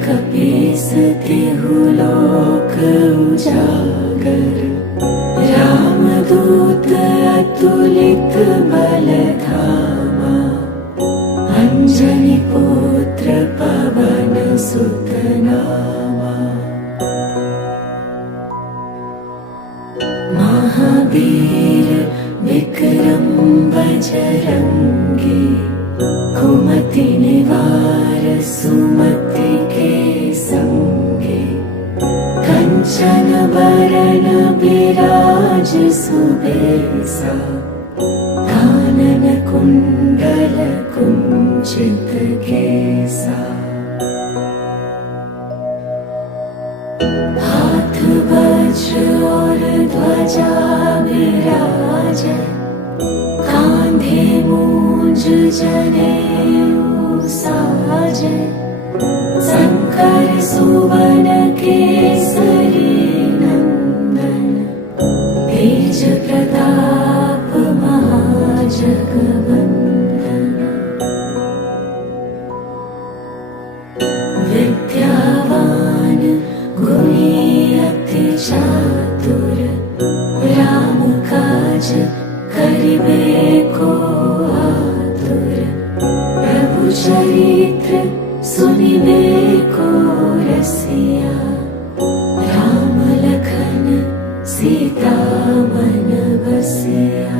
कपीसति लोक उजागर। रामदूत अतुलित बल धामा, अंजनी पुत्र पवन सुत नामा। महावीर विक्रम बजरंगी, कुमति निवार सुमति के संगे। कंचन बरन बिराज सुबेसा, कानन कुंडल कुंचित केसा। हाथ वज्र और ध्वजा विराजे, कांधे मूंज जनेऊ साजे। शंकर सुवन केसरी नंदन, तेज प्रताप महाजगवंदन। विद्यावान गुणी अति चातुर, राम काज करिबे को आतुर। प्रभु चरित्र सुनिबे को रसिया, राम लखन सीता मन बसिया।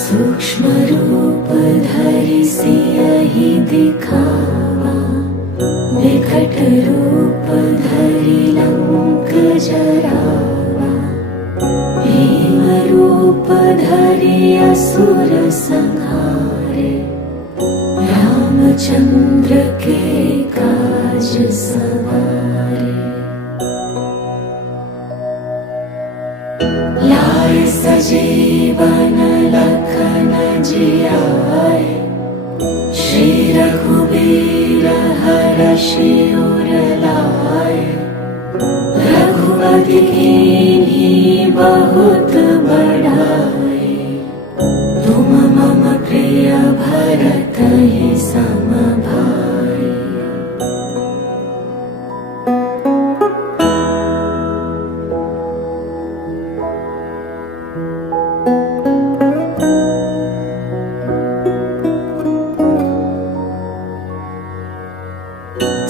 सूक्ष्म रूप धरि सियहि दिखावा, विकट रूप धरि लंक जरावा। भीम रूप धरि असुर संहारे, रामचंद्र के काज सवारे। लाए सजीवन लखन जियाए, श्री रघुबीर हरषि उर लाए। रघुपति कीन्ही बहुत बड़ाई, तुम मम प्रिय भरतहि सम भाई।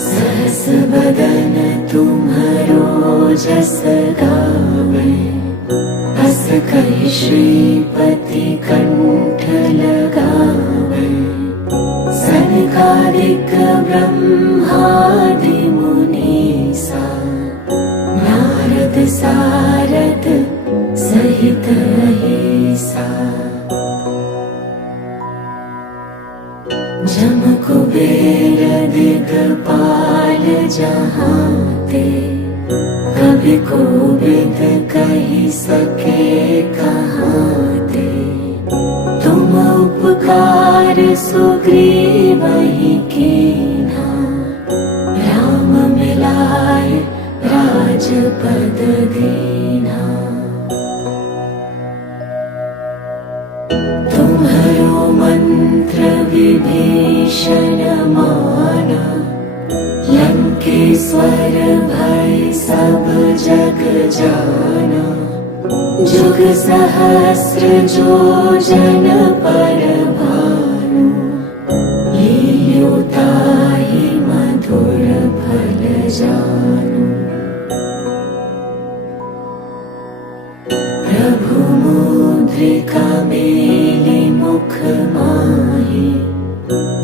सहस बदन तुम्हरो जस गावे, अस कहि श्रीपति कंठ लगावे। सनकादिक ब्रह्मादि मुनीसा, नारद सारद सहित अहिसा। जम कुबेर दिगपाल जहांते, कभी कोविद कहि सके कहाते। तुम उपकार सुग्रीवहि कीन्हा, राम मिलाए राजपद दीन्हा। तुम्हरो मंत्र विभीषण माना, लंकेश्वर भय सब जग जाना। जुग सहस्र जो जन पर भानु, लील्यो ताहि मधुर फल जानु। प्रभु मुद्रिका मेलि मुख माहि,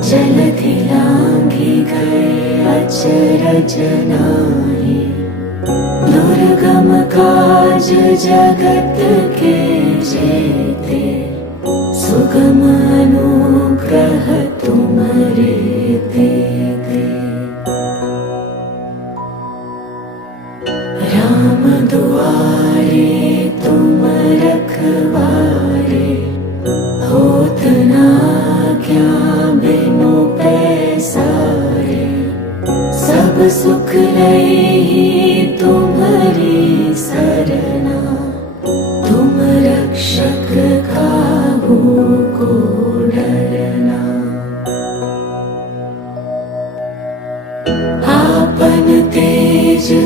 जलधि लांघि गए अचरज नाहि। दुर्गम काज जगत के जेते, सुगम अनुग्रह तुम्हरे तेते। राम दुआरे तुम रखवारे, होत न आज्ञा बिनु पैसारे। सब सुख लई तुम्हारी सरना, तुम रक्षक काहू को डरना।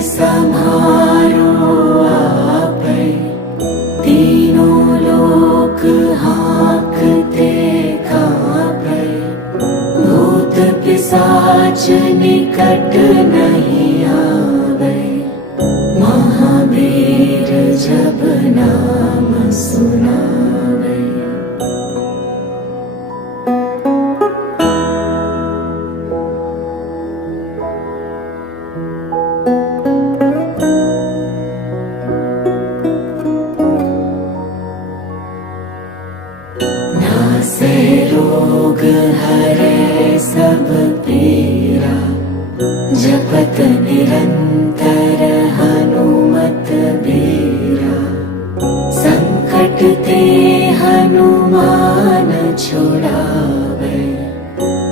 सम्हारो आपै, तीनों लोक हाँकते काँपै, भूत पिशाच निकट नहीं आवे, महावीर जब नाम सुनावे। नासे रोग हरे सब पीरा, जपत निरंतर हनुमत बीरा, संकट ते हनुमान छुड़ावे,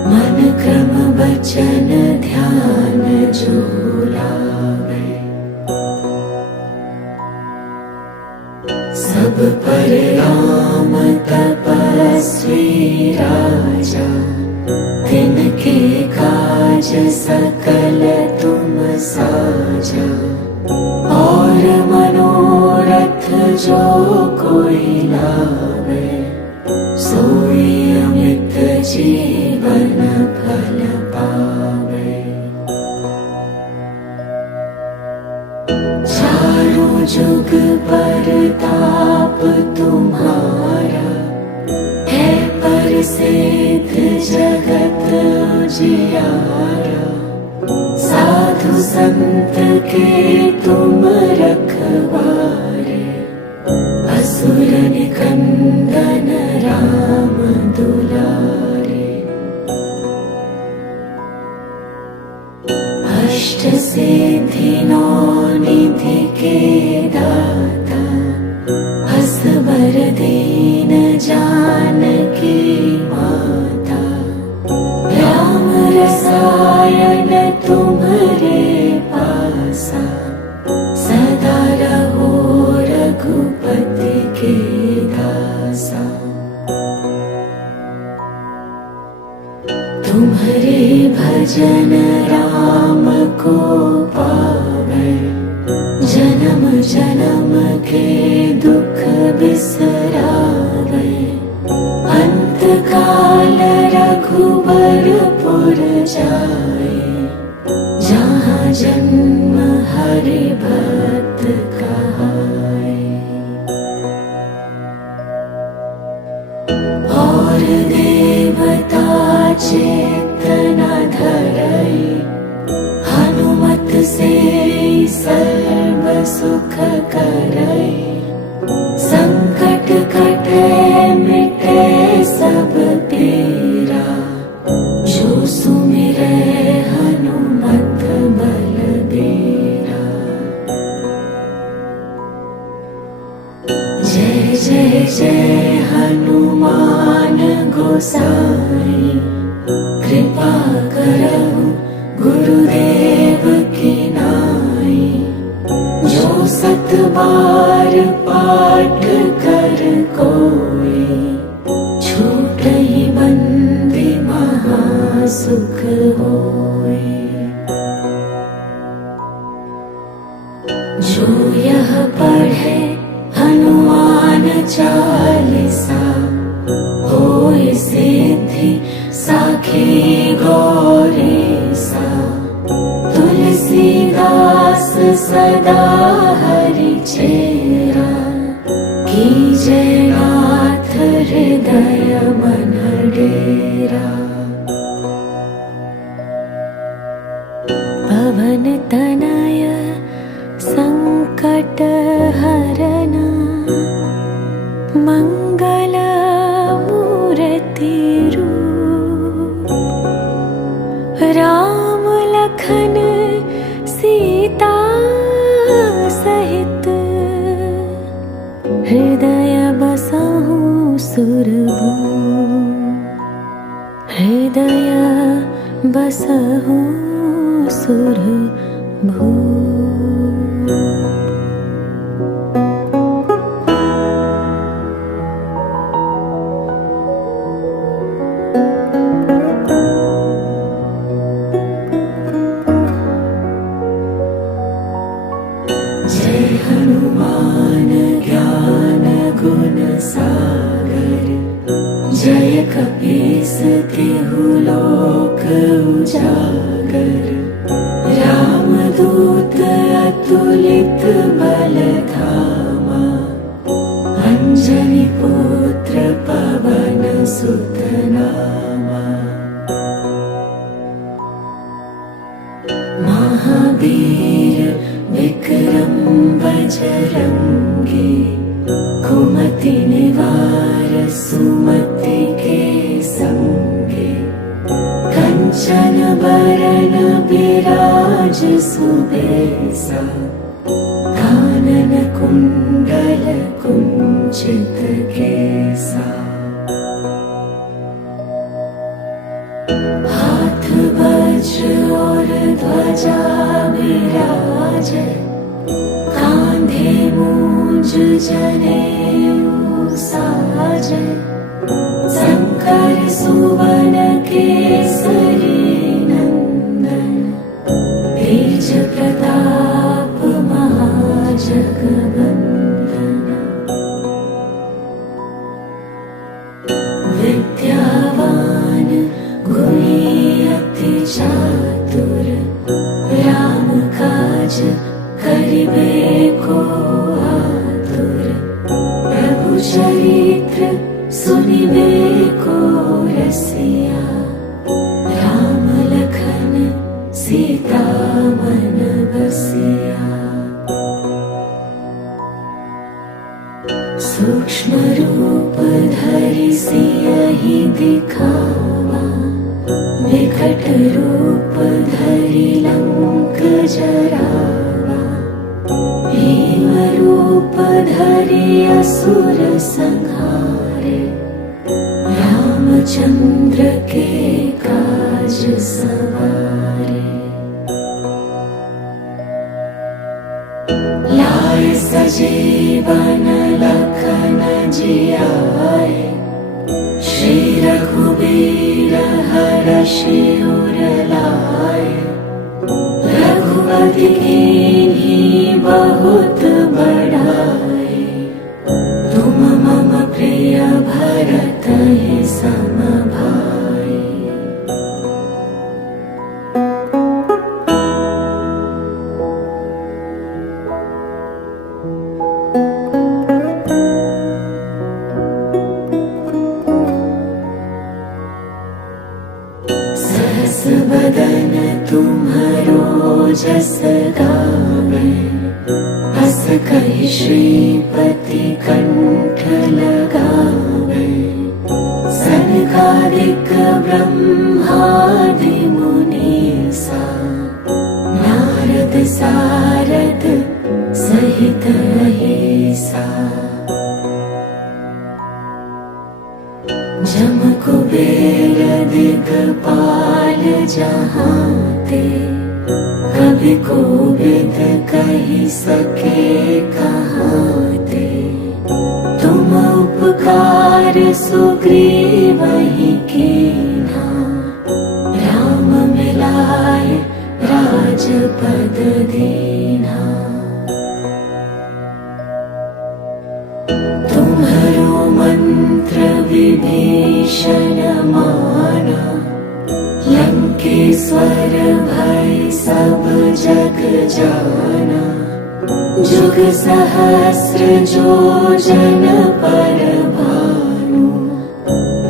मन क्रम वचन ध्यान जो लावे। सब पर राम तपस्वी राजा, तिनके काज सकल तुम साजा, और मनोरथ जो कोई लावे, सोई अमित जीवन फल पावे। चारों जुग परताप तुम्हारा, है प्रसिद्ध जगत उजियारा, साधु संत के तुम रखवारे, असुर निकंदन राम दुलारे। अष्ट सिद्धि नौ निधि के दाता, असबर दीन जानकी माता, राम रसायन तुम्हारे पासा, सदा रहो रघुपति के दासा। तुम्हारे भजन राम को पावे, जन्म जन्म के दुख बिसरावे, अंत काल रघुबरपुर जाए, जहाँ जन्म हरि भक्त कहाए। और देवता चित्त न धरई, हनुमत से सर्व सुख करई, संकट कटे मिटे सब पीरा, जो सुमिरै हनुमत बलबीरा। जय जय जय हनुमान गोसाई, कृपा करहु गुरुदेव की नाई, जो सत बार पाठ कर कोई, छूटहि बंदी महा सुख होई। जो यह पढ़े हनुमान चालीसा, होय सिद्धि साखी गौरीसा, तुलसीदास सदा हरि चेरा, कीजय नाथ हृदय मन डेरा। पवन तनय संकट हरना, मंगल मूर्ति रूप, राम लखन सीता सहित, हृदय बसहु सुरभूप, हृदय बसहु सुरभूप। गुण सागर, जय कपीस तिहु लोक उजागर। रामदूत अतुलित बल धामा, अंजनी पुत्र पवन सुत नामा। महावीर विक्रम बजरंगी, कुमति निवार सुमति के संगे। कंचन बरन बिराज सुबेसा, कानन कुंडल कुंचित केसा। हाथ वज्र और ध्वजा विराजे, कांधे मूंज जनेऊ साजे। शंकर सुवन केसरी नंदन, तेज प्रताप महाजगवंदन। विद्यावान गुणी अति चातुर, राम काज करिबे को आतुर। प्रभु चरित्र सुनिबे को रसिया, राम लखन सीता मन बसिया। सूक्ष्म रूप धरि सियहि दिखावा, विकट रूप धरि लंक जरावा। भीम रूप धरि असुर संहारे, रामचंद्र के काज सवारे। लाए सजीवन लखन जियाए, श्री रघुबीर हरषि उर लाए। रघुपति कीन्ही बहुत बड़ाई, तुम मम प्रिय भरत ही सम भाई। सहस बदन तुम्हरो जस गावे, बस कहि श्रीपति कंठ लगावे। सनकादिक ब्रह्मादि मुनीसा, नारद सारद सहित अहिसा। जम कुबेर दिगपाल जहांते, कभी कोविद कहि सके कहाते। तुम उपकार सुग्रीवहि कीन्हा, राम मिलाए राजपद दीन्हा। तुम्हरो मंत्र विभीषण माना, लंकेश्वर भय सब जग जाना। जुग सहस्र जो जन पर भानु,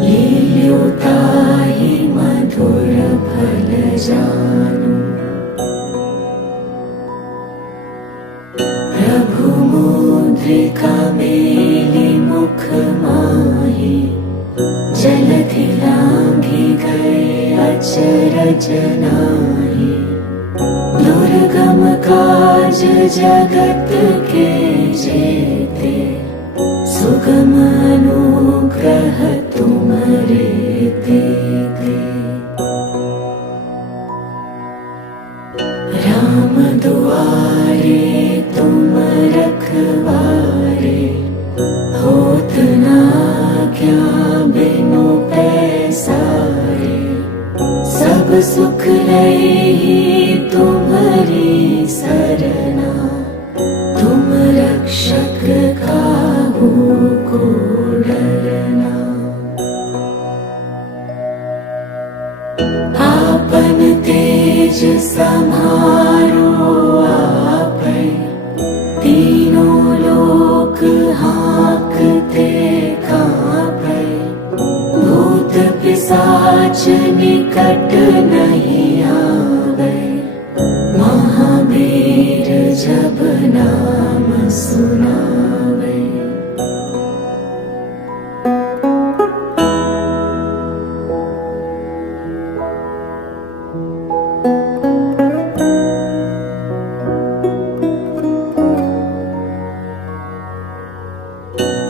लील्यो ताहि मधुर फल जानु। प्रभु मुद्रिका मेलि मुख माहि, जलधि लांघि गए अचरज नाहि। दुर्गम काज जगत के जेते, सुगम अनुग्रह तुम्हरे तेते। राम दुआरे तुम रखवारे, होत न आज्ञा बिनु पैसारे। सब सुख लई तुम्हारी सरना, तुम रक्षक काहू को डरना। आपन तेज समारो आपै, तीनों लोक हाँकते काँपै। भूत पिशाच निकट नहीं आवे, महावीर जब नाम सुनावे।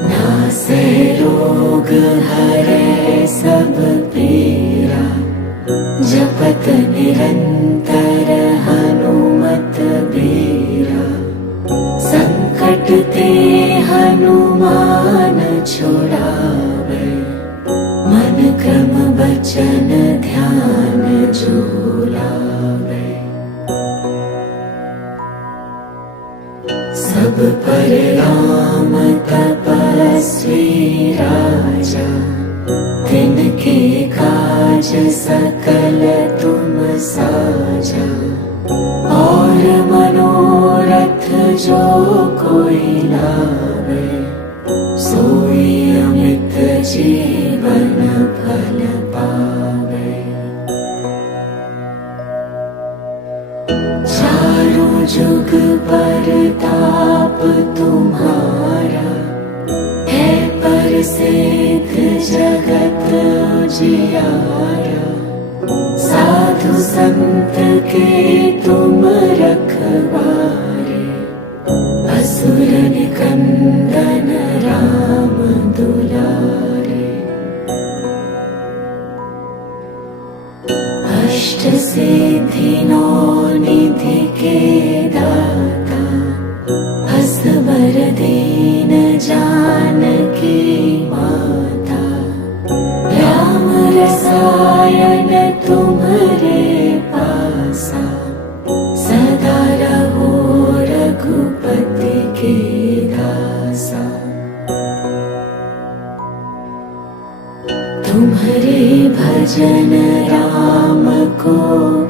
नासे रोग हरे सब पीरा, जपत निरंतर हनुमत बीरा। संकट ते हनुमान छुड़ावे, मन क्रम वचन ध्यान जो लावे। सब पर राम तपस्वी राजा, तिनके काज सकल तुम साजा। और मनोरथ जो कोई लावे, सोई अमित जीवन फल पावे। चारों जुग परताप तुम्हारा, है प्रसिद्ध जगत उजियारा। साधु संत के तुम रखवारे, असुर निकंदन राम दुलारे। अष्ट सिद्धि नौ निधि के दाता, असबर दीन जानकी माता। राम रसायन तुम्हारे पासा, सदा रहो रघुपति के दासा। तुम्हारे भजन राम को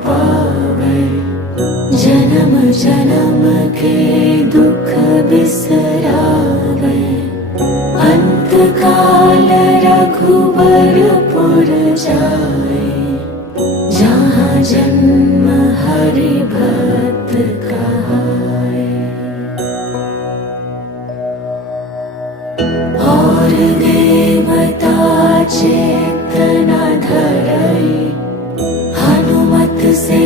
पावे, जन्म जन्म के दुख बिसरावे। अंत काल रघुबरपुर जाए, जहाँ जन्म हरि भक्त कहाए। और देवता चित्त न धरई, हनुमत से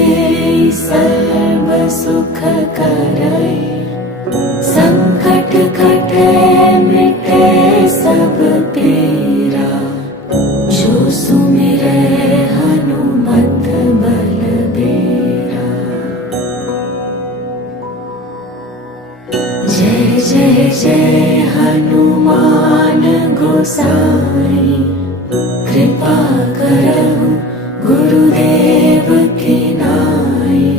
सर्व सुख करई। संकट कटे मिटे सब पीरा, जो सुमिरै हनुमत बलबीरा। जय जय जय हनुमान गोसाई, कृपा करहु गुरुदेव की नाई।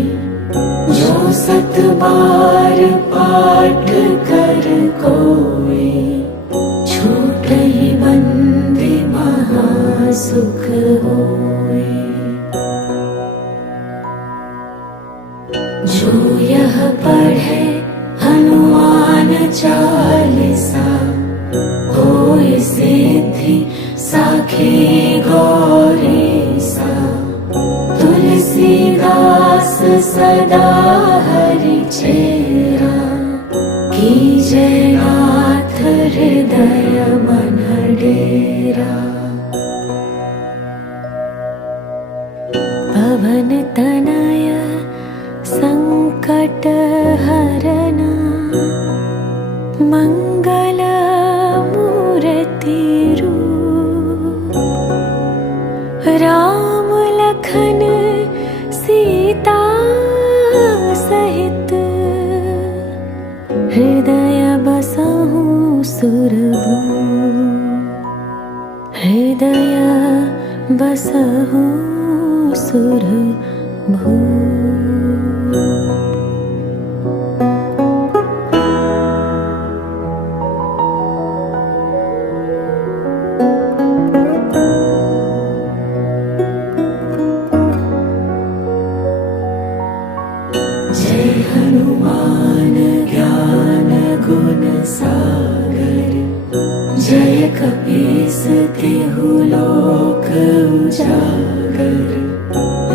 जो सत बार पाठ कर कोई, छूटहि बंदी महासुख होई। जो यह पढ़े हनुमान चालीसा, होय सिद्धि साखी गौरीसा। तुलसीदास सदा हरि चेरा, कीजय नाथ हृदय मन डेरा। पवन तनय संकट हरना, मंगल मूर्ति रूप। राम लखन सीता सहित, हृदय बसहु सुरभूप। हृदय बसहु सुरभूप। कपीसते लोक उजागर,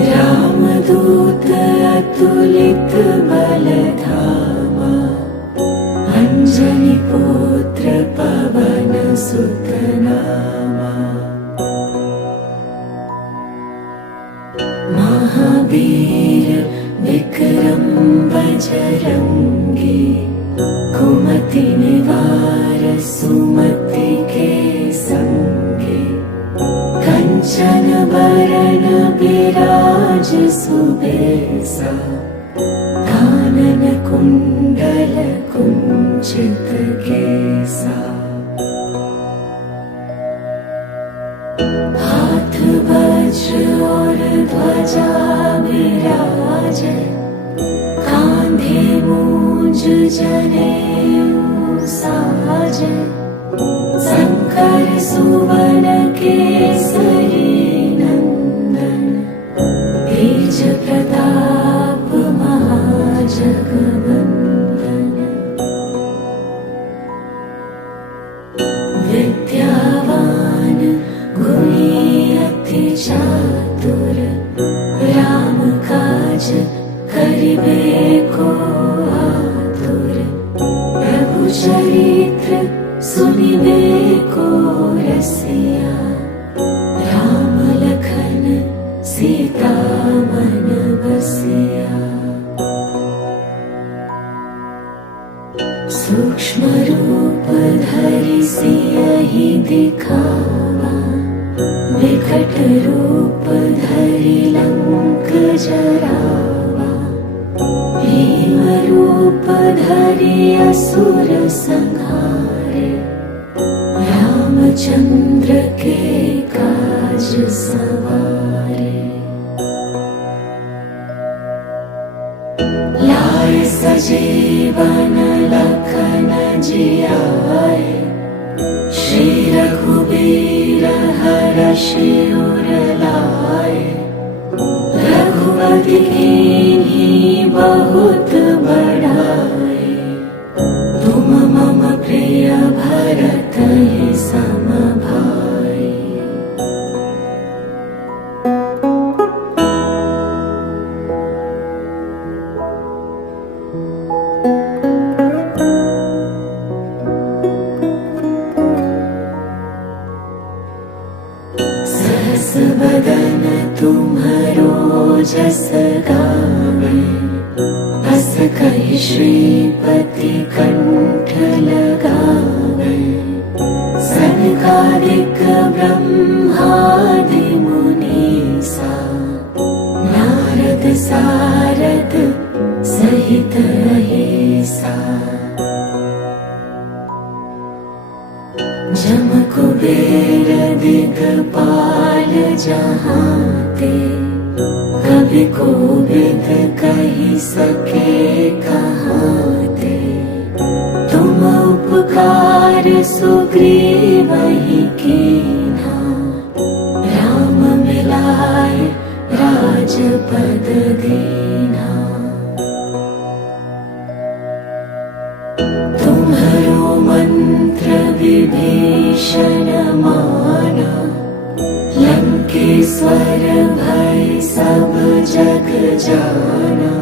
रामदूत अतुलित बलधामा, अंजनी पुत्र पवन सुत नामा। महावीर विक्रम बजरंगी, कुमति निवार सुमति के संगे, कंचन बरन विराज सुबेसा, कानन कुंडल कुंचित केसा। हाथ वज्र और ध्वजा विराजे, कांधे मूंज जनेऊ साजे, शंकर सुवन केसरी नंदन, तेज प्रताप महाजगवंदन। विद्यावान गुणी अति चातुर, राम काज करिबे को आतुर, प्रभु चरित्र सुनिबे को रसिया, राम लखन सीता मन बसिया। सूक्ष्म रूप धरि सियहि दिखावा, विकट रूप धरि लंक जरावा, भीम रूप धरि असुर संहारे, रामचंद्र के काज सवारे। लाए सजीवन लखन जियाए, श्री रघुबीर हरषि उर लाए, रघुपति कीन्ही बहुत बड़ाए, तुम मम प्रिय भरत ही सम भाई। सहस बदन तुम्हरो जस गावे, बस कहि श्रीपति कंठ लगावे, सनकादिक ब्रह्मादि मुनीसा, नारद सारद सहित अहिसा। जम कुबेर दिगपाल जहांते, कभी कोविद कही सके कहाते, तुम उपकार सुग्रीवहि कीन्हा, राम मिलाए राजपद दीन्हा। तुम्हरो मंत्र विभीषण माना, लंकेश्वर भय सब जग जाना,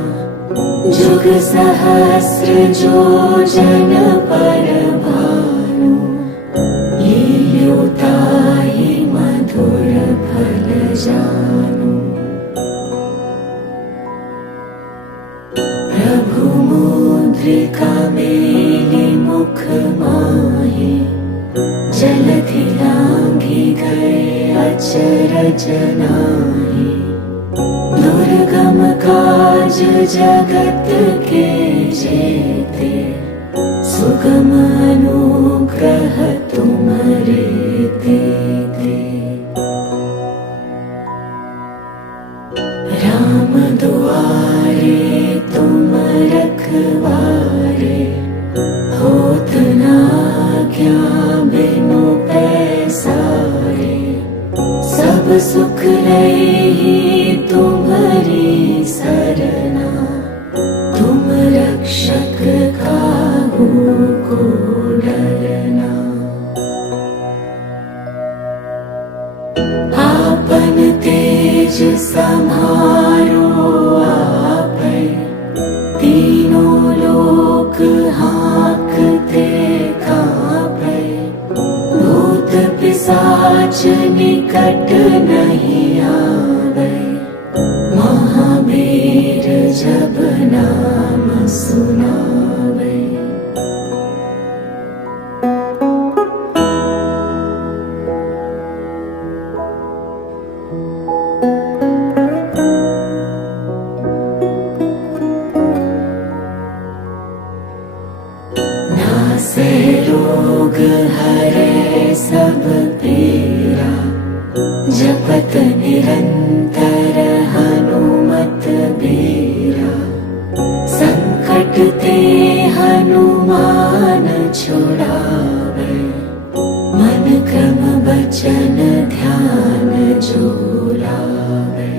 जुग सहस्र जो जन पर भानु, लील्यो ताहि मधुर फल जानु। प्रभु मुद्रिका मेलि मुख माहि, जलधि लांघि गए अचरज नाहि, दुर्गम काज जगत के जेते, सुगम अनुग्रह तुम्हरे तेते। राम दुआरे तुम रखवारे, होत न आज्ञा बिनु पैसारे, सब सुख रही तुम्हारी सरना, तुम रक्षक काहू को डरना। निज सम्हारो आपै, तीनों लोक हाँकते काँपै, भूत पिशाच निकट नहीं आवे, महावीर जब नाम सुनावे। नासे रोग हरे सब पीरा, जपत निरंतर हनुमत बीरा, संकट ते हनुमान छुड़ावे, मन क्रम वचन ध्यान जो लावे।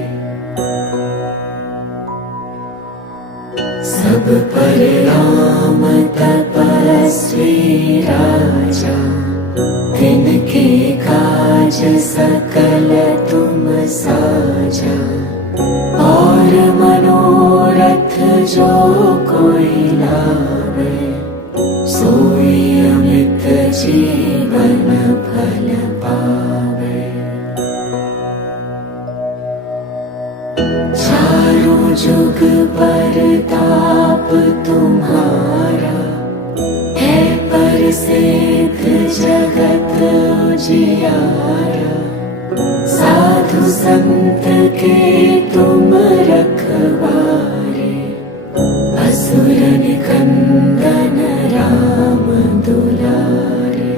सब पर राम तपस्वी राजा, तिनके काज सकल तुम साजा, और मनोरथ जो कोई लावे, सोई अमित जीवन फल पावे। चारों जुग परताप तुम्हारा, है प्रसिद्ध जगत उजियारा, साधु संत के तुम रखवारे, असुर निकंदन राम दुलारे।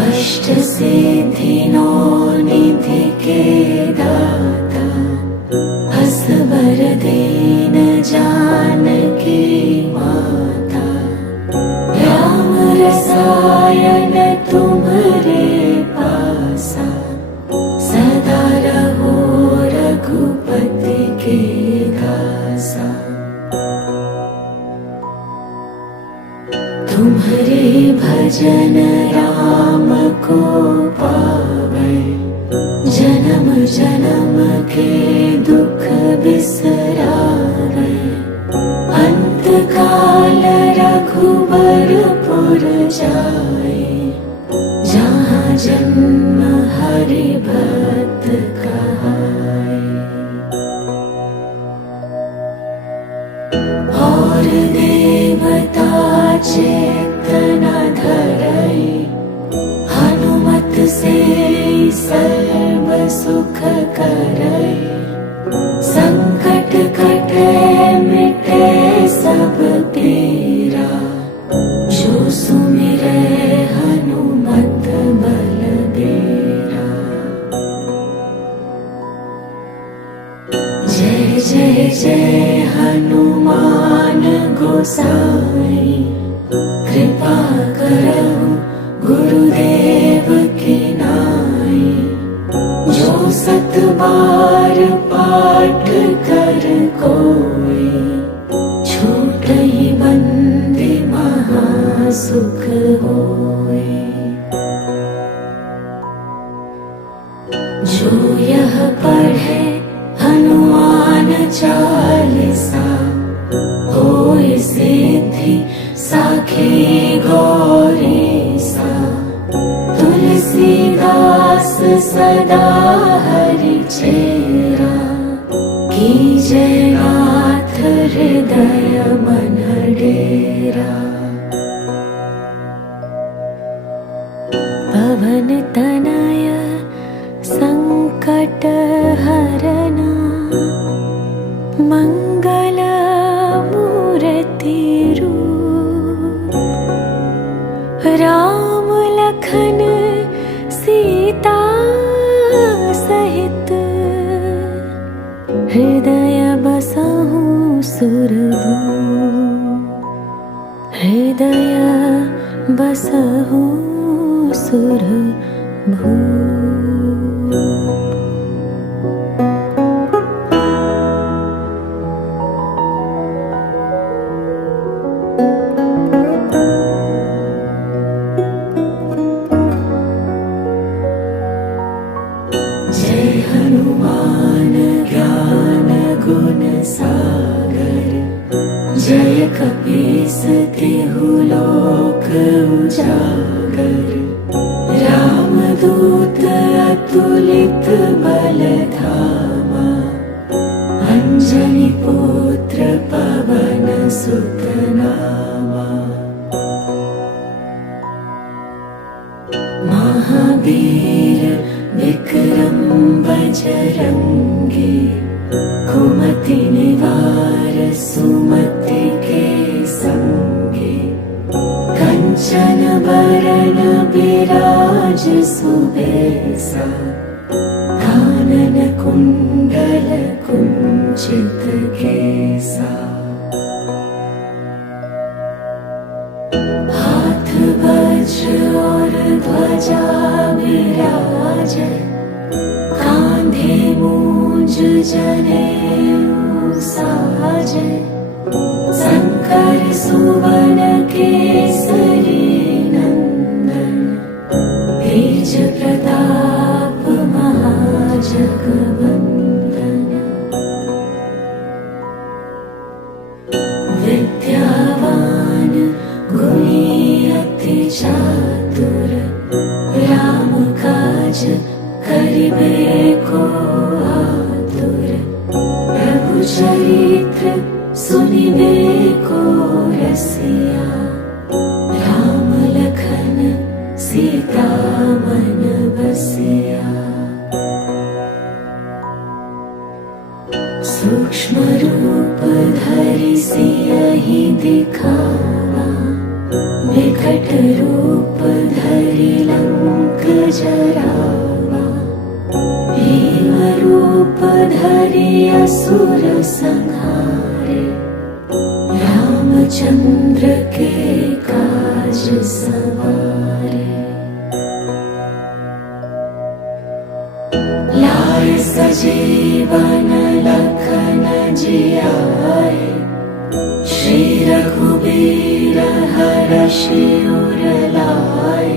अष्ट सिद्धि नौ निधि के दाता, असबर दीन जानकी माता, राम रसायन तुम्हारे पासा, सदा रहो रघुपति के दासा। तुम्हारे भजन राम को पावे, जन्म जन्म के दुख बिसरावे, अंत काल रघुबरपुर जाए, जहाँ जन्म हरि भक्त कहाए। और देवता चित्त न धरई, हनुमत से सर्व सुख करई, संकट कटे मिटे सब पीरा, जो सुमिरै हनुमत बलबीरा। जय जय जय हनुमान गोसाई, कृपा करहु गुरुदेव की नाई, जो सत बार पाठ कर कोई, छूटहि बंदी महा सुख होई। जो यह पढ़े हनुमान चालीसा, होय सिद्धि साखी गौरीसा, तुलसीदास सदा हरि चेरा, कीजय नाथ हृदय मन डेरा। पवन तनय संकट हरना, मंगल मूर्ति रूप, राम लखन सीता सहित, हृदय बसहु सुरभूप, हृदय बसहु सुरभूप। उजागर, रामदूत अतुलित बल धामा, अंजनी पुत्र पवन सुत नामा। महावीर विक्रम बजरंगी, कुमति निवार सुमति के संगी। कंचन बरन बिराज सुबेसा, कानन कुंडल कुंचित केसा। हाथ वज्र और ध्वजा विराजे, कांधे मूंज जनेऊ साजे। शंकर सुवन केसरी नंदन, तेज प्रताप महाजगवंदन। विद्यावान गुणी अति चातुर, राम काज करिबे को आतुर। प्रभु चरित्र सुनिबे को रसिया, राम लखन सीता मन बसिया। सूक्ष्म रूप धरि सियहि दिखावा, विकट रूप धरि लंक जरावा। भीम रूप धरि असुर संहारे, रामचंद्र के काज सवारे। लाए सजीवन लखन जियाए, श्री रघुबीर हरषि उर लाए।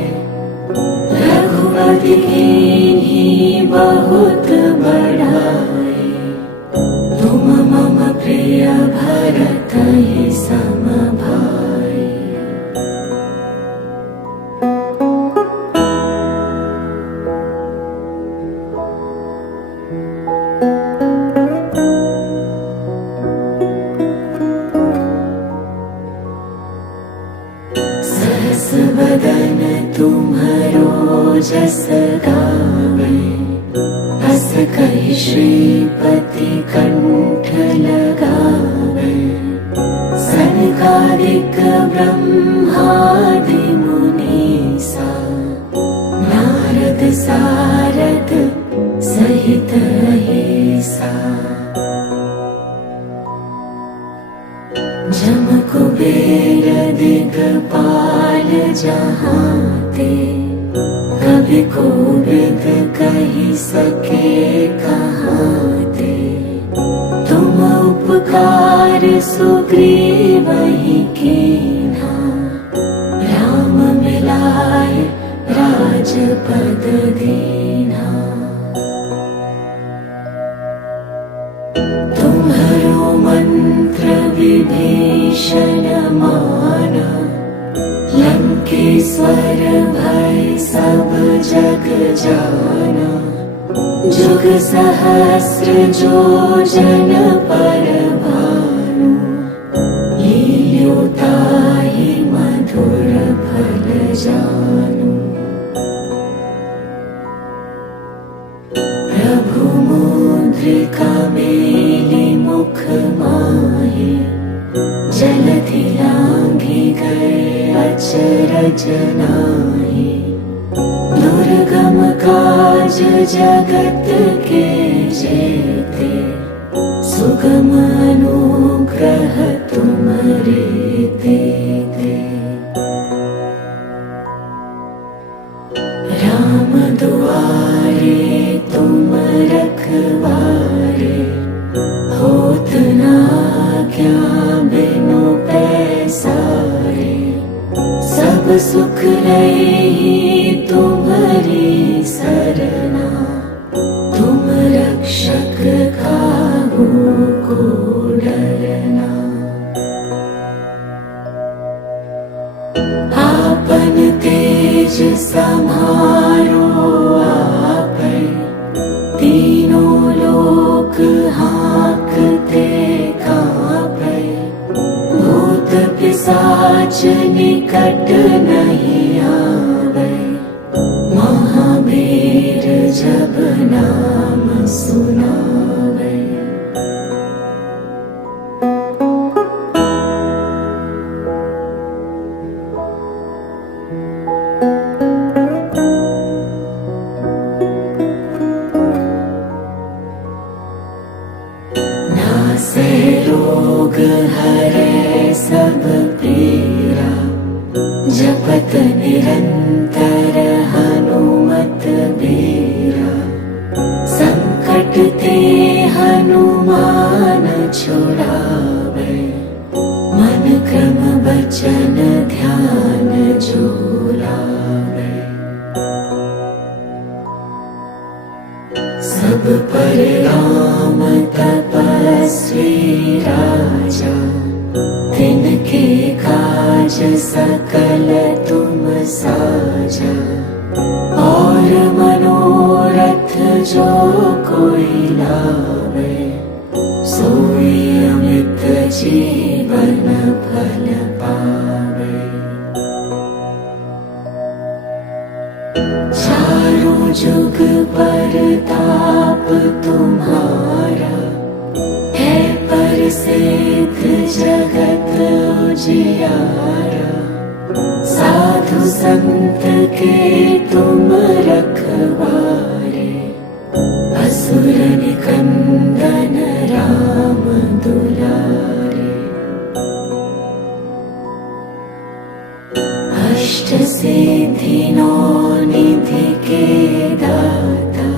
रघुपति कीन्ही बहुत बड़ाई, तुम मम प्रिय भरतहि सम भाई। सहस बदन तुम्हरो जस गावे, बस कहि श्रीपति कंठ लगावे। सनकादिक ब्रह्मादि मुनीसा, नारद सारद सहित अहिसा। जम कुबेर दिगपाल जहाते, कभी कोविद कही सके कहाते। तुम उपकार सुग्रीवहि कीन्हा, राम मिलाए राजपद दीन्हा। तुम्हरो मंत्र विभीषण माना, लंकेश्वर भय सब जग जाना। जुग सहस्र जो जन पर भानु, लील्यो ताहि मधुर फल जानु। प्रभु मुद्रिका मेलि मुख माहि, जलधि लांघि गए अचरज नाहि। दुर्गम काज जगत के जेते, सुगम अनुग्रह तुम्हरे तेते। राम दुआरे तुम रखवारे, होत न आज्ञा बिनु पैसारे। सब सुख लई तुम्हारी सरना, तुम रक्षक काहू को डरना। आपन सम्हारो आपै, तीनों लोक हाँकते काँपै, भूत पिशाच निकट नहीं आवे, महावीर जब नाम सुनावे। नासे रोग हरे सब पीरा, जपत निरंतर हनुमत बीरा, संकट ते हनुमान छुड़ावे, मन क्रम वचन ध्यान जो लावे। सब पर राम तपस्वी राजा, तिनके काज सकल तुम साजा, और मनोरथ जो कोई लावे, सोई अमित जीवन फल पावे। चारों जुग परताप तुम्हारा, है प्रसिद्ध जगत उजियारा, साधु संत के तुम रखवारे, असुर निकंदन राम दुलारे। अष्ट सिद्धि नौ निधि के दाता,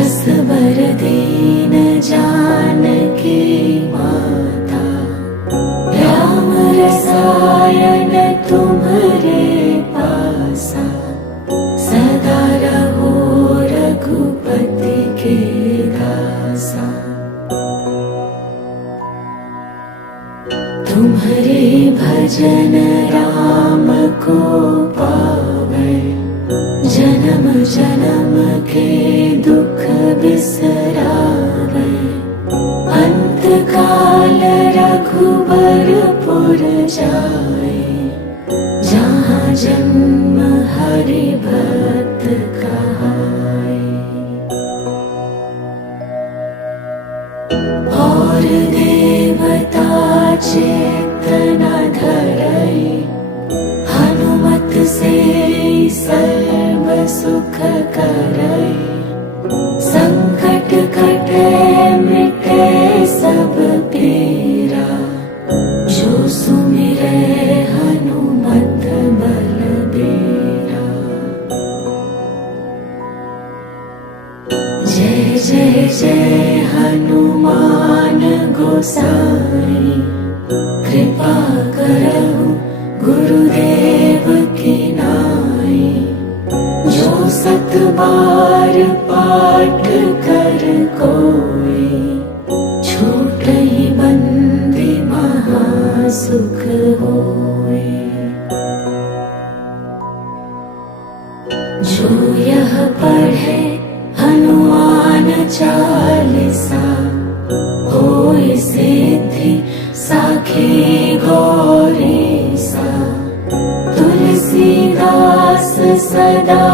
असबर दीन जानकी माता, राम रसायन तुम्हारे पासा, सदा रहो रघुपति के दासा। तुम्हारे भजन राम को पावे, जन्म जन्म के दुख बिसरावे, अंत काल रघुबरपुर जाए, जहाँ जन्म हरि भक्त कहाए। और देवता चित्त न धरई, हनुमत से सर्व सुख करई, संकट कटे मिटे सब पीरा, जो सुमिरै हनुमत बलबीरा। जय जय जय हनुमान गोसाई, कृपा करहु गुरुदेव की नाई, जो सत बार पाठ कर कोई, छूटहि बंदी महासुख होई। जो यह पढ़े हनुमान चालीसा, होय सिद्धि साखी गौरीसा, तुलसीदास सदा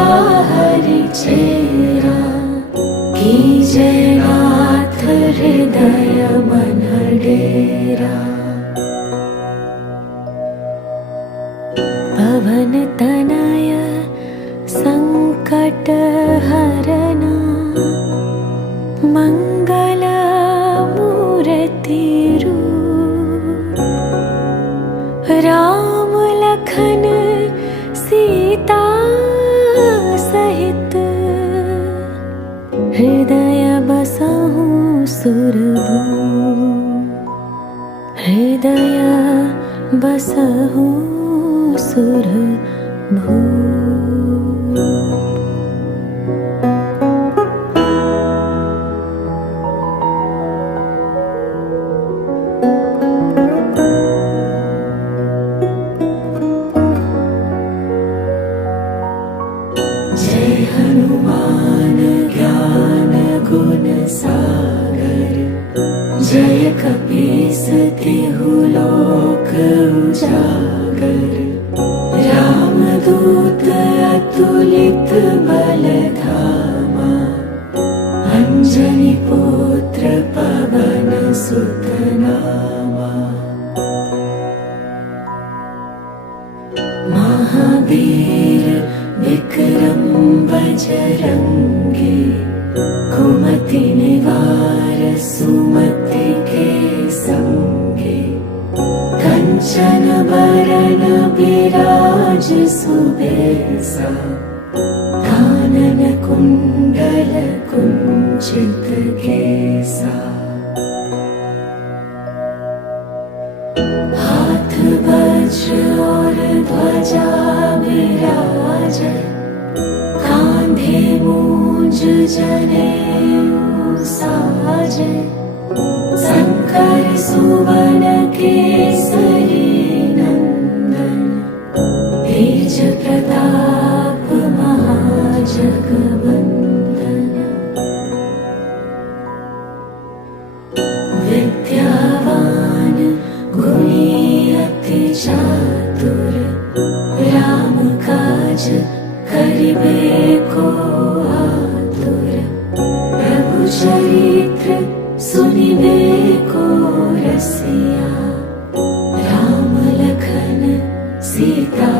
हरि चेरा, कीजय नाथ हृदय मन डेरा। पवन तनय संकट हरना, मंगल मूर्ति रूप, राम लखन सीता सहित, हृदय बसहु सुरभूप, हृदय बसहु सुरभूप। हनुमान ज्ञान गुण सागर, जय कपीस तिहु लोक उजागर। रामदूत अतुलित बल धामा, अंजनी पुत्र पवन सुत नामा। महावीर विक्रम बजरंगी, कुमति निवार सुमति के संगी। कंचन बरन बिराज सुबेसा, कानन कुंडल कुंचित केसा। हाथ वज्र और ध्वजा विराजे, कांधे मूंज जनेऊ साजे। शंकर सुवन केसरी नंदन, तेज प्रताप महाजगवंदन। विद्यावान गुणी अति चातुर, राम काज करिबे को आतुर। प्रभु चरित्र सुनिबे को रसिया, राम लखन सीता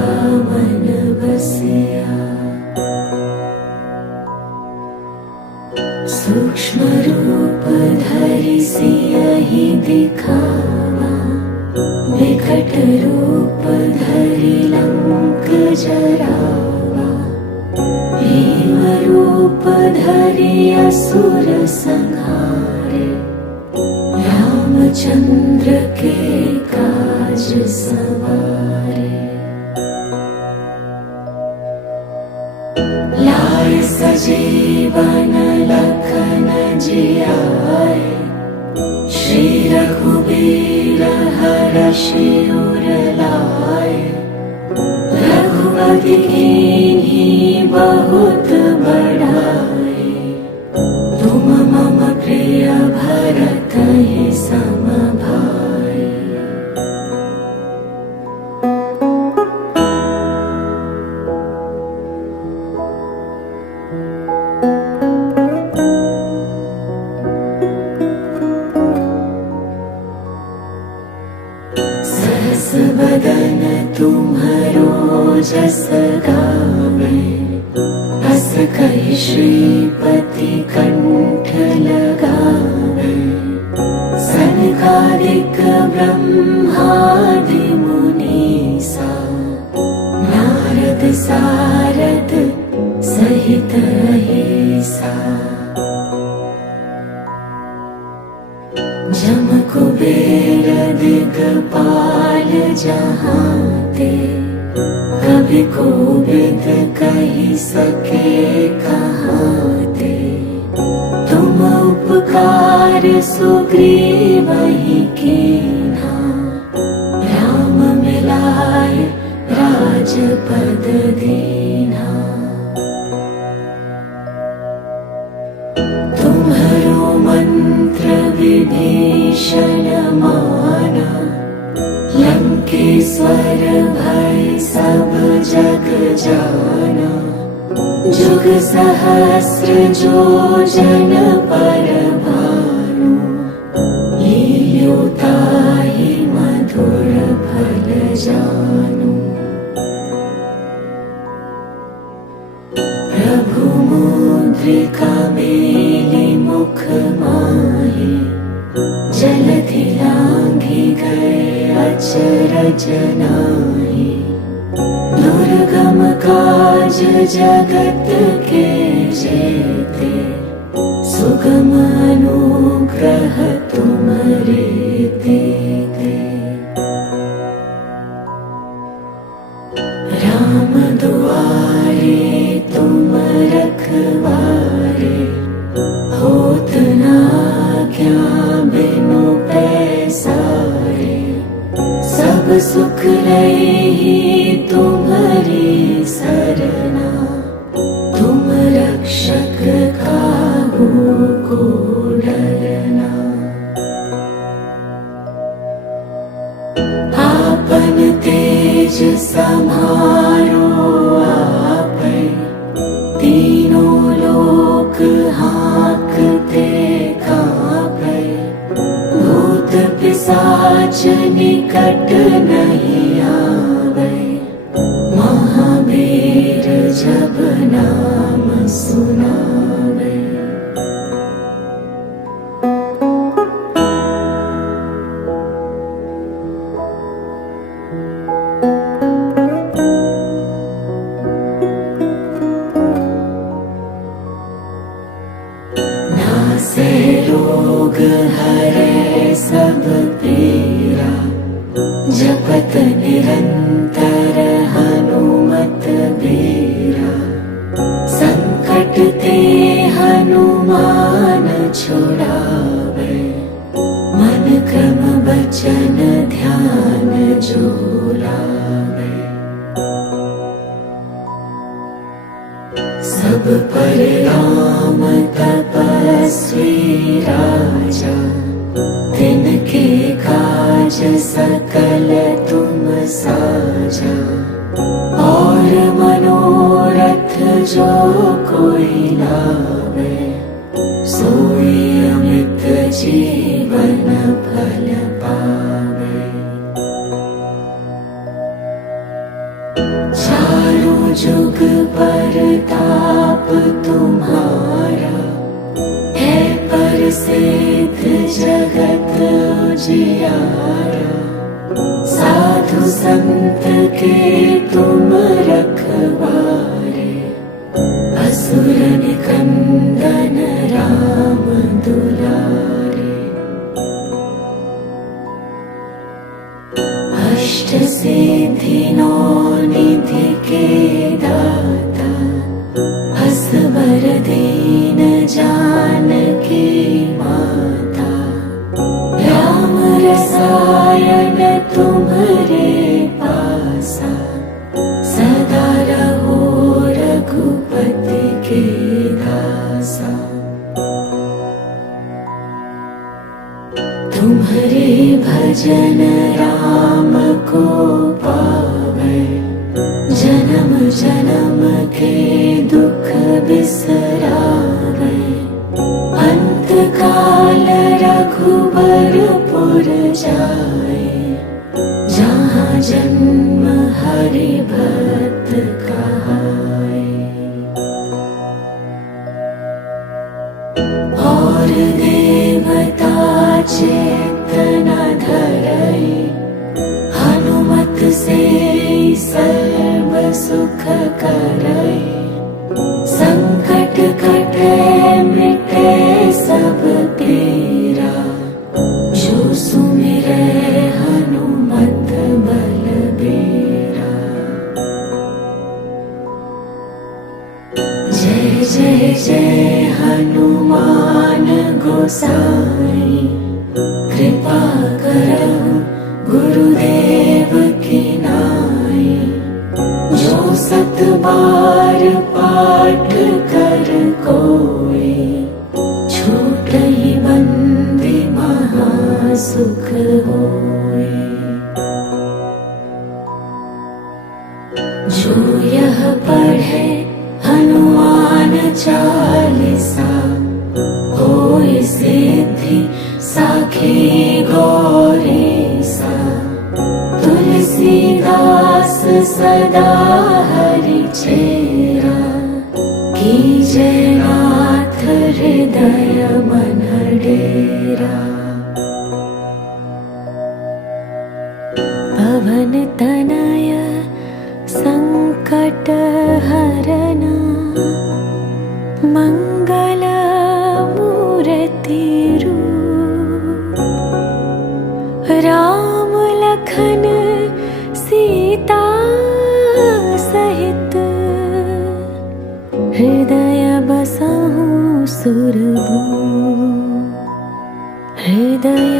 मन बसिया। सूक्ष्म रूप धरि सियहि दिखावा, विकट रूप धरि लंक जरावा। भीम रूप धरि असुर संहारे, रामचंद्र के काज सवारे। लाए सजीवन लखन जियाए, श्री रघुबीर हरषि उर लाए। रघुपति कीन्ही बहुत बड़ाई, तुम मम प्रिय भरतहि सम भाई। सहस बदन तुम्हरो जस गावे, बस कहि श्रीपति कंठ लगावे। सनकादिक ब्रह्मादि मुनीसा, नारद सारद सहित अहिसा। जम कुबेर दिगपाल जहांते, कभी कोविद कहि सके कहाते। तुम उपकार सुग्रीवहि कीन्हा, राम मिलाए राजपद दीन्हा। तुम्हरो मंत्र विभीषण माना, लंकेश्वर भय सब जग जाना। जुग सहस्र जो जन पर भानु, लील्यो ताहि मधुर फल जानु। प्रभु मुद्रिका मेलि मुख माहि, जलधि लांघि गए अचरज नाहि। दुर्गम काज जगत के जेते, सुगम अनुग्रह तुम्हरे तेते। राम दुआरे तुम रखवारे, होत न आज्ञा बिनु पैसारे। सब सुख लई तुम्हारी सरना, तुम निकट नहीं आवे, महावीर जब नाम सुनावे। नासे रोग हरे सब पीरा, जपत निरंतर हनुमत बीरा। संकट ते हनुमान छुड़ावे, मन क्रम वचन ध्यान जो लावे। सब पर राम तपस्वी राजा, तिनके काज सकल तुम साजा। और मनोरथ जो कोई लावे, सोई अमित जीवन फल पावे। चारों जुग परताप तुम्हारा, है प्रसिद्ध जगत उजियारा। साधु संत के तुम रखवारे, असुर निकंदन राम दुलारे। अष्ट सिद्धि नौ निधि के दाता, असवर दीन जानकी माता। राम रसायन तुम्हारे पासा, सदा रहो रघुपति के दासा। तुम्हारे भजन राम को पावे, जन्म जन्म के दुख बिसरावे। अंत काल रघुबरपुर जाए, जहाँ जन्म हरि भक्त कहाए। और देवता चित्त न धरई, हनुमत से सर्व सुख करई। संकट कटे मिटे सब पीरा, जो सुमिरै हनुमत बलबीरा। जय जय जय हनुमान गोसाई, कृपा करहु गुरुदेव की नाई। जो सत बार पाठ कर कोई, छूटहि बंदी महा सुख होय। जो यह पढ़े हनुमान चालीसा, होय सिद्धि साखी गौरीसा। तुलसीदास सदा हरि चेरा, कीजय नाथ हृदय मन डेरा। पवन तनय संकट हरना, मंगल मूर्ति रूप। राम लखन सीता सहित, हृदय बसहु सुरभूप। हृदय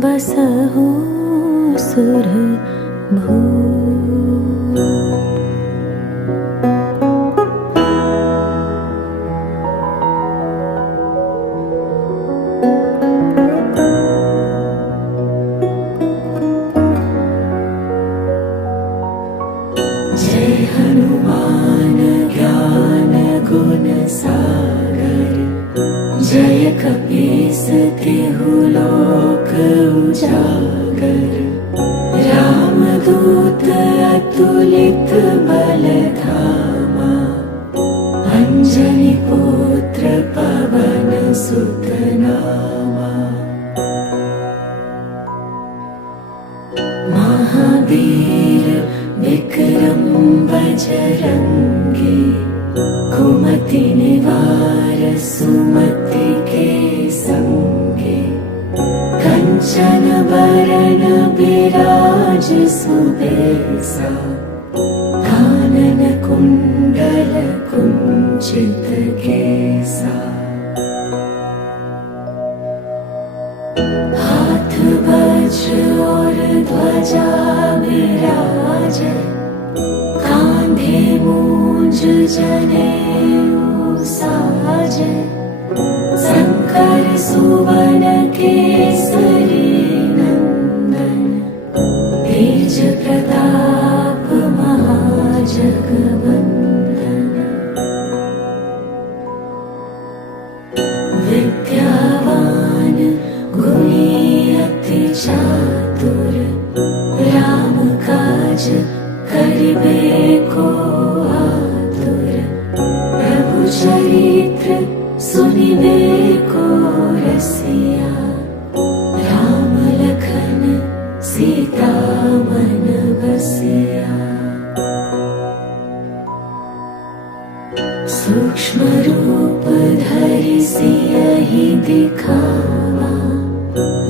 बसहु सुरभूप। जय हनुमान ज्ञान गुण सागर, जय कपीस तिहु लोक उजागर। बजरंगी, कुमति निवार सुमति के संगे, कंचन बरन बिराज सुबेसा, कानन कुंडल कुंचित केसा, हाथ वज्र और ध्वजा विराजे, कांधे मूंज जनेऊ साजे, शंकर सुवन केसरी नंदन, तेज प्रताप महाजगवंदन, विद्यावान गुणी अति चातुर, राम काज करिबे को आतुर, प्रभु चरित्र सुनिबे को रसिया, राम लखन सीता मन बसिया। सूक्ष्म रूप धरि सियहि दिखावा,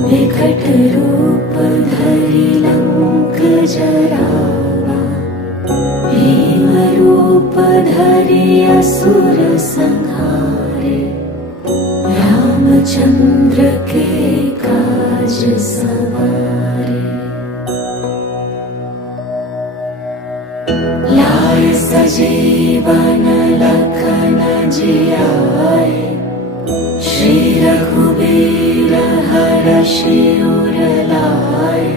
विकट रूप धरि लंक जरावा, भीम रूप धरि असुर संहारे, रामचंद्र के काज सवारे। लाए सजीवन लखन जियाए, श्री रघुबीर हरषि उर लाए,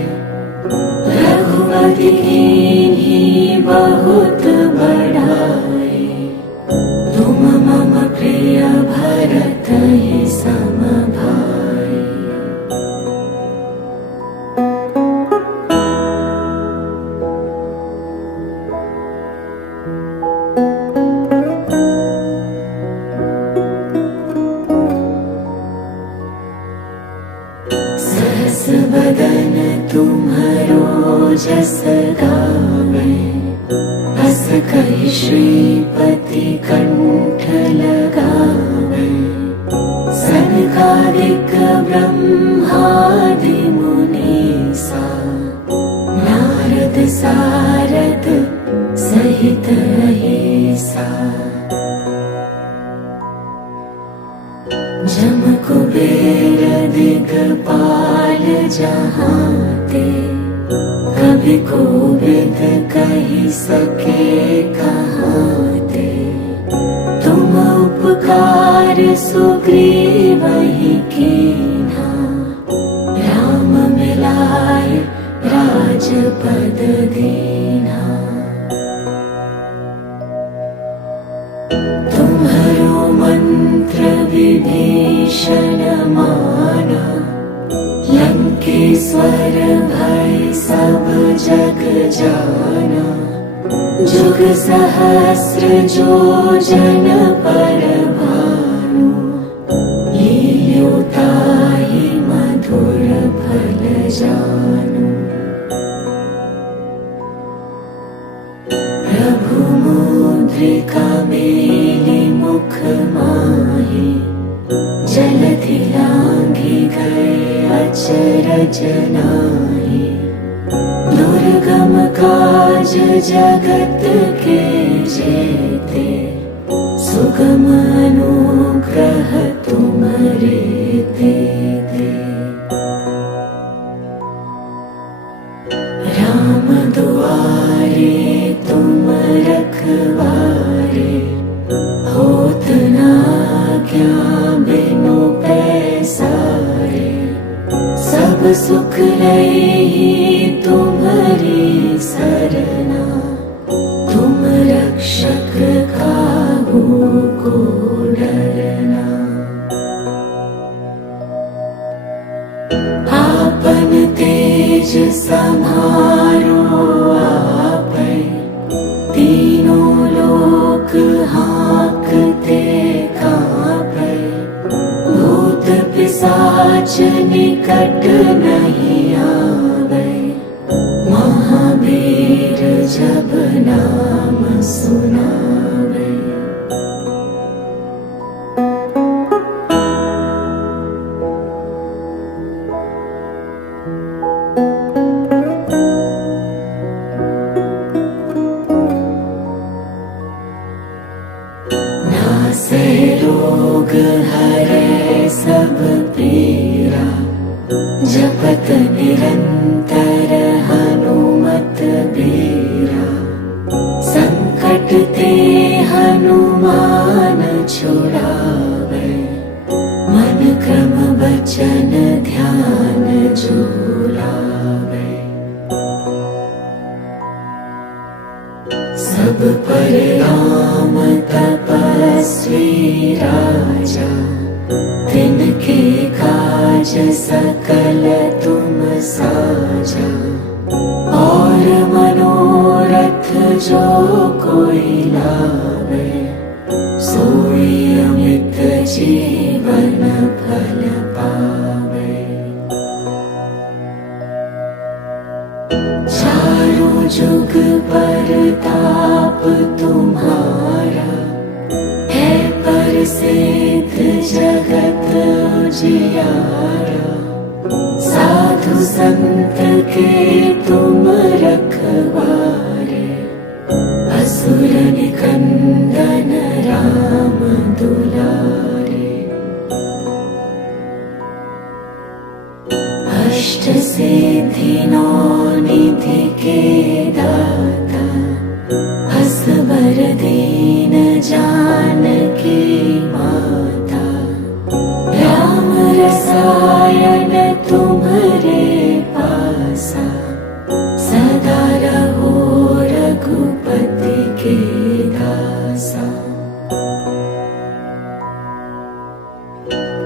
रघुपति कीन्ही बहुत बड़ाए, तुम मम प्रिय भरत ही सम भाई। सहस बदन तुम्हरो जस गावे, बस कहि श्रीपति कंठ लगावे, सनकादिक ब्रह्मादि मुनीसा, नारद सारद सहित अहिसा, जम कुबेर दिगपाल जहाते, कभी कोविद कहि सके कहाते, तुम उपकार सुग्रीवहि कीन्हा, राम मिलाए राजपद दीन्हा। तुम्हरो मंत्र विभीषण माना, लंकेश्वर भय सब जग जाना, जुग सहस्र जो जन पर भानु, लील्यो ताहि मधुर फल जानु। प्रभु मुद्रिका मेलि मुख माहि, जलधि लांघि गए अचरज नाहि, दुर्गम काज जगत के जेते, सुगम अनुग्रह तुम्हरे तेते। राम दुआरे तुम रखवारे, होत न आज्ञा बिनु पैसारे, सब सुख लई तुम्हारी सरना, तुम रक्षक काहू को डरना। आपन तेज समारो आपै, तीनों लोक हाँकते कांपै, भूत पिशाच निकट नहीं आवे, महावीर जब नाम नासै रोग हरे सब पीरा, जपत निरंतर हनुमत बीरा। संकट ते हनुमान छुड़ावे, मन क्रम बचन ध्यान जुलावे। सब पर राम तपस्वी राजा, तिनके काज सकल तुम साजा। और मनोरथ जो कोई लावे, सोई अमित जीवन फल पावे। चारों जुग परताप तुम्हारा, है प्रसिद्ध जगत उजियारा। साधु संत के तुम रखवारे, असुर निकंदन राम दुलारे। अष्ट सिद्धि नौ निधि के दाता, असबर दीन जानकी माता। राम रसायन तुम्हारे पासा, सदा रहो रघुपति के दासा।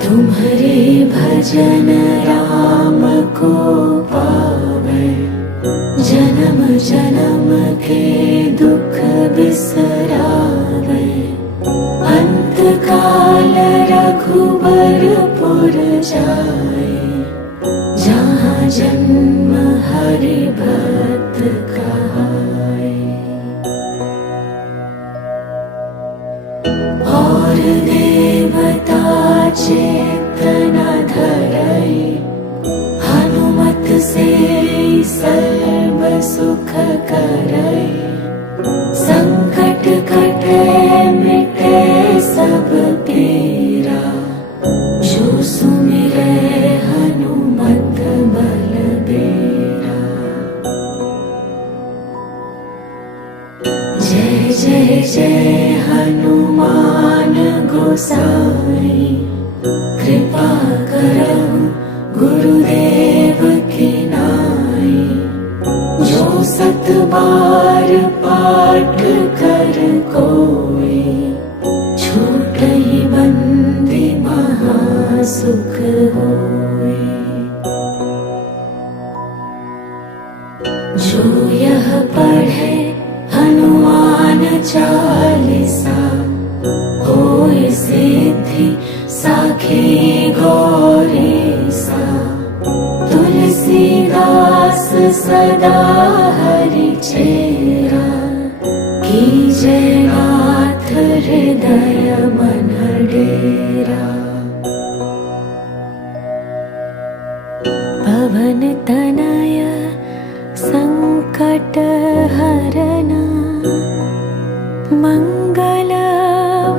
तुम्हारे भजन राम को पावे, जन्म जन्म के दुख बिसरावे। अंत काल रघुबरपुर जाए, जहाँ जन्म हरि भक्त कहाए। और देवता चित्त न धरई, हनुमत से सर्व सुख करई। संकट कटे मिटे सब पीरा, जो सुमिरै हनुमत बलबीरा। जय जय जय हनुमान गोसाई, कृपा करहु गुरुदेव की नाई। जो सत बार पाठ कर कोई, छूटहि बंदी महासुख होई। जो यह पढ़े हनुमान चालीसा, होय सिद्धि साखी गौरीसा। तुलसीदास सदा हरि चेरा, कीजय नाथ हृदय मन डेरा। पवन तनय संकट हरना, मंगल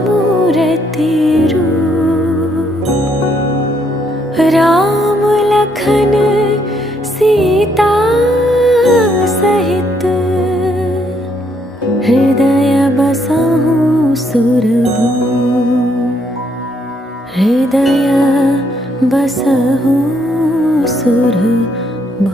मूर्ति रूप। राम लखन सीता सहित, हृदय बसहु सुरभूप। हृदय बसहु सुरभूप।